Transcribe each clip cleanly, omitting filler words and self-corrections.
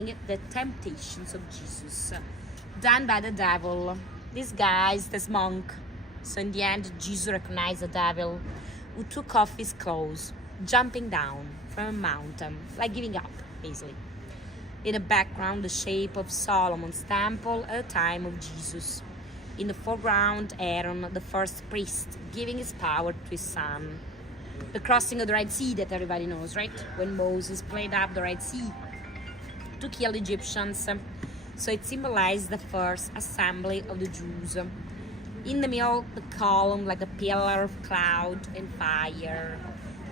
the temptations of Jesus done by the devil. This guy is this monk. So in the end, Jesus recognized the devil, who took off his clothes, jumping down from a mountain, like giving up, basically. In the background, the shape of Solomon's temple at the time of Jesus. In the foreground, Aaron, the first priest, giving his power to his son. The crossing of the Red Sea that everybody knows, right? When Moses played up the Red Sea to kill the Egyptians. So it symbolized the first assembly of the Jews. In the middle, the column like a pillar of cloud and fire,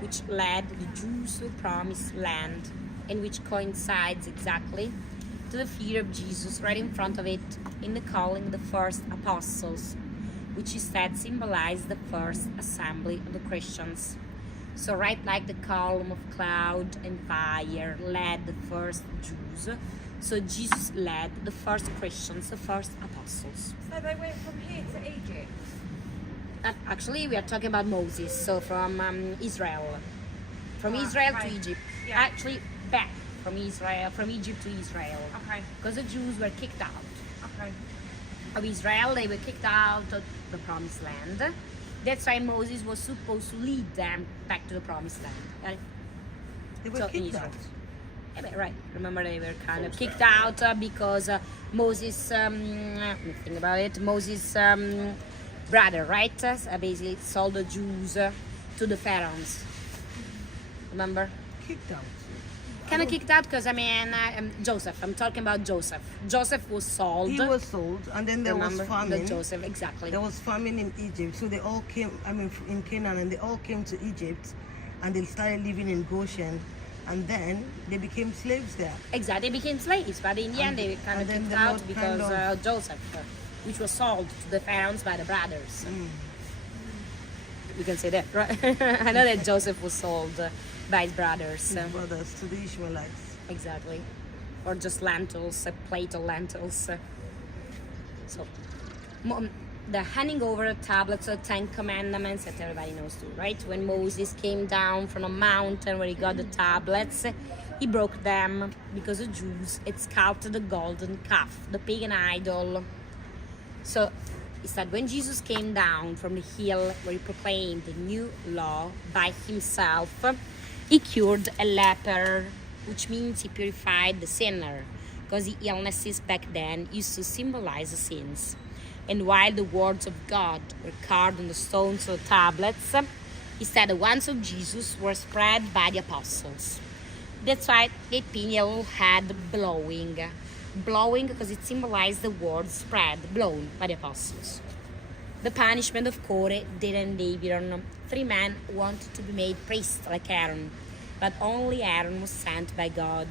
which led the Jews to the promised land, and which coincides exactly to the fear of Jesus right in front of it in the calling the first apostles, which instead symbolized the first assembly of the Christians. So right like the column of cloud and fire led the first Jews, so Jesus led the first Christians, the first apostles. So they went from here to Egypt? Actually, we are talking about Moses, so from Israel. From Israel to Egypt. Yeah. Actually, back from Israel, from Egypt to Israel. Okay. Because the Jews were kicked out Okay. of Israel, they were kicked out of the promised land. That's why Moses was supposed to lead them back to the promised land. They were So, kicked Israel. out. Yeah, but right. Remember, they were kind of kicked out because Moses, let me think about it, Moses' brother, right? Basically sold the Jews to the pharaohs. Remember? Kicked out. Kind of kicked out because, Joseph. I'm talking about Joseph. Joseph was sold. He was sold, and then there Remember? was famine. The Joseph, exactly. There was famine in Egypt, so they all came. In Canaan, and they all came to Egypt, and they started living in Goshen, and then they became slaves there. Exactly, they became slaves, but in the end they were kind of and then kicked the out Lord because kind of- Joseph, which was sold to the pharaohs by the brothers. You can say that, right? I know that Joseph was sold by his brothers. His brothers to the Ishmaelites. Exactly. Or just lentils, a plate of lentils. So, the handing over the tablets of the Ten Commandments that everybody knows too, right? When Moses came down from a mountain where he got the tablets, he broke them because the Jews had sculpted the golden calf, the pagan idol. So he said when Jesus came down from the hill where he proclaimed the new law by himself, he cured a leper, which means he purified the sinner, because the illnesses back then used to symbolize the sins. And while the words of God were carved on the stones of the tablets, instead the ones of Jesus were spread by the apostles. That's why they painted a little head blowing. Blowing because it symbolized the word spread, blown by the apostles. The punishment of Kore, Dathan and Abiram. 3 men wanted to be made priests like Aaron, but only Aaron was sent by God.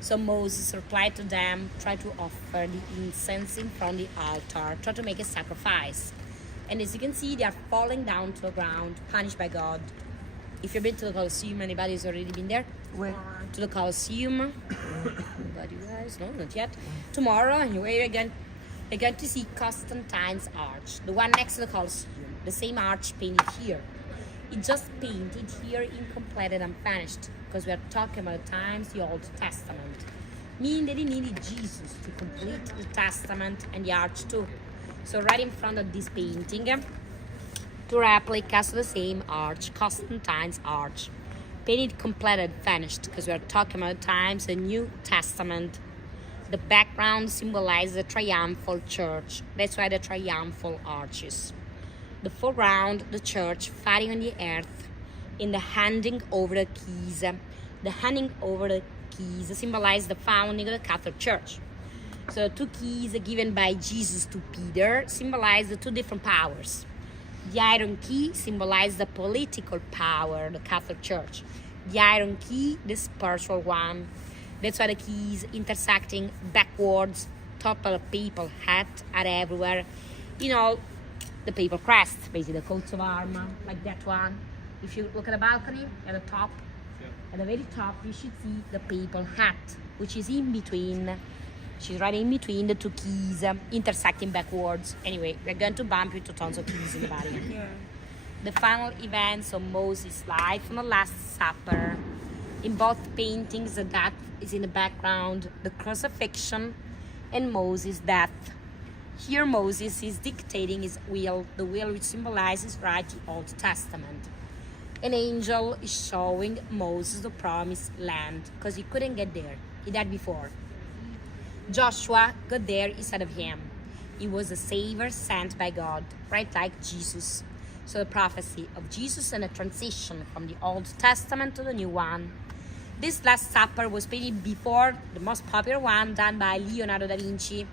So Moses replied to them, try to offer the incense in front of the altar, try to make a sacrifice. And as you can see, they are falling down to the ground, punished by God. If you've been to the Colosseum, anybody's already been there? Where? To the Colosseum. Anybody guys? No, not yet. Tomorrow, anyway, you're going to see Constantine's Arch, the one next to the Colosseum, the same arch painted here. It's just painted here, incomplete and unfinished, because we are talking about times the Old Testament, meaning that he needed Jesus to complete the Testament and the arch too. So right in front of this painting, two replicas of the same arch, Constantine's Arch, painted, completed, finished, because we are talking about times the New Testament. The background symbolizes the triumphal church. That's why the triumphal arches. The foreground, the church fighting on the earth in the handing over the keys. The handing over the keys symbolizes the founding of the Catholic Church. So 2 keys given by Jesus to Peter symbolize the 2 different powers. The iron key symbolizes the political power of the Catholic Church. The iron key, the spiritual one. That's why the keys intersecting backwards, top of the papal hat are everywhere. The papal crest, basically the coats of armor, like that one. If you look at the balcony at the top, at the very top, you should see the papal hat, which is in between. She's right in between the 2 keys, intersecting backwards. Anyway, we're going to bump into tons of keys in the body. Yeah. The final events of Moses' life on the Last Supper. In both paintings, the death is in the background, the crucifixion, and Moses' death. Here Moses is dictating his will, the will which symbolizes right the Old Testament. An angel is showing Moses the promised land, because he couldn't get there. He died before. Joshua got there instead of him. He was a savior sent by God, right like Jesus. So the prophecy of Jesus and a transition from the Old Testament to the new one. This Last Supper was painted before the most popular one done by Leonardo da Vinci,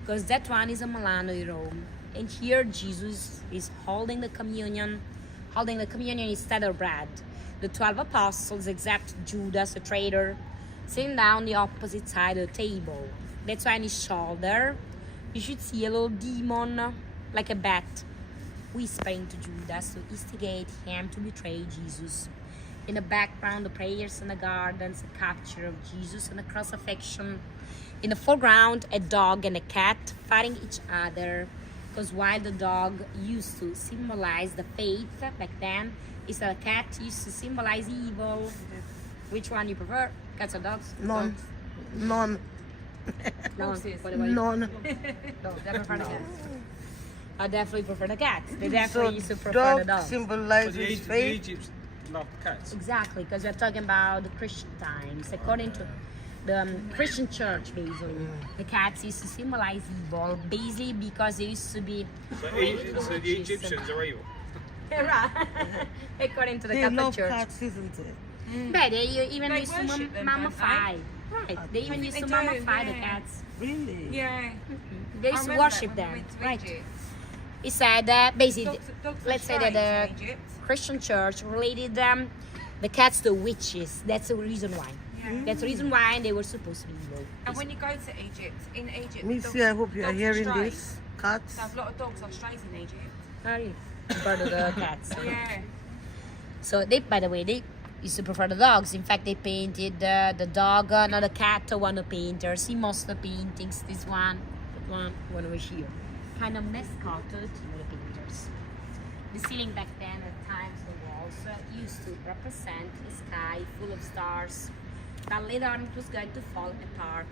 because that one is in Milano in Rome. And here Jesus is holding the communion instead of bread. The 12 apostles, except Judas, a traitor, sitting down the opposite side of the table. That's why on his shoulder you should see a little demon, like a bat, whispering to Judas to instigate him to betray Jesus. In the background, the prayers in the gardens, a capture of Jesus and the crucifixion. In the foreground, a dog and a cat fighting each other, because while the dog used to symbolize the faith back then, is that a cat used to symbolize evil. Which one you prefer? Cats or dogs? None. None. None. What about you? None. No, they prefer the cats. I definitely prefer the cats. They definitely used to prefer dog the dog. So symbolizes the faith. Egypts loved cats. Exactly, because we're talking about the Christian times. According to the Christian church, basically, the cats used to symbolize evil, basically because they used to be. So the Egyptians are evil. Right. According to the They Catholic love Church. cats, isn't it? But they even They used to worship them, mummify. Right. They even think used they to do, mummify the yeah. cats. Really? Yeah. They I used to remember worship that when we them. went to Right. Egypt. He said that basically, Dogs were let's say that strange the in Egypt. Christian church related the cats to witches. That's the reason why. Yeah. That's the reason why they were supposed to be evil. And when you go to Egypt, in Egypt, Missy, I hope you are dogs hearing strays. this. Cats. They have a lot of dogs on strays in Egypt. Sorry. Compared to the cats. Yeah. So they, by the way, they used to prefer the dogs. In fact, they painted the dog, not the cat, one of the painters. See most of the paintings. This one, that one over here. Kind of mascot to the team of the painters. The ceiling back then, at times, the walls used to represent a sky full of stars. But later on, it was going to fall apart.